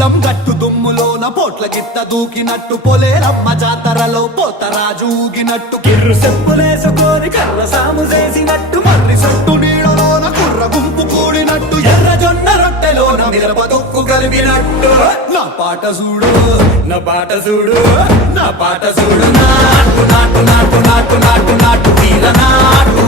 పొలం గట్టు దుమ్ములోన పోట్ల గిట్ట దూకినట్టు పొలేరమ్మ జాతరలో పోతరాజు ఊగినట్టు కిర్రు చెప్పులేసుకొని కర్ర సాము చేసినట్టు మర్రి సొట్టు నీడలోన కుర్ర గుంపు కూడినట్టు ఎర్ర జొన్న రొట్టెలోన మిరప దొక్కు కలిపినట్టు నా పాట చూడు నా పాట చూడు నా పాట చూడు నాటు నాటు నాటు నాటు నాటు నాటు వీర నాటు